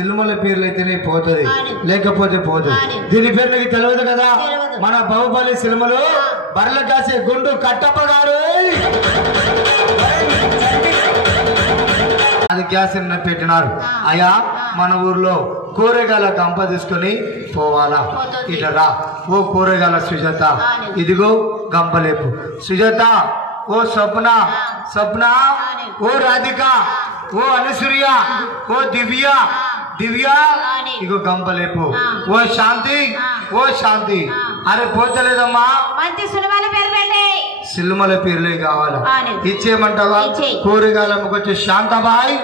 సినిమాల పేర్లు అయితేనే పోతుంది, లేకపోతే పోతుంది. దీని పేరు నీకు తెలియదు కదా. మన బాహుబలి సినిమాలో బర్రెలు కాసే గుండు కట్టప్ప గారు అది గ్యాస్ పెట్టినారు. అయ్యా మన ఊర్లో కూరగాయల గంప తీసుకొని పోవాలా, ఇట్లా రా. ఓ కూరగాయల సుజాత, ఇదిగో గంపలేపు. సుజాత, ఓ స్వప్న, స్వప్న, ఓ రాధిక, ఓ అనసూయ, ఓ దివ్య, దివ్య, ఇగో గంపలేపు. ఓ శాంతి, ఓ శాంతి. అరే పోతలేదమ్మా, సినిమాల పేర్లే కావాలా, ఇచ్చేయమంటావా? కూరగాయలమ్మకొచ్చే శాంతాబాయ్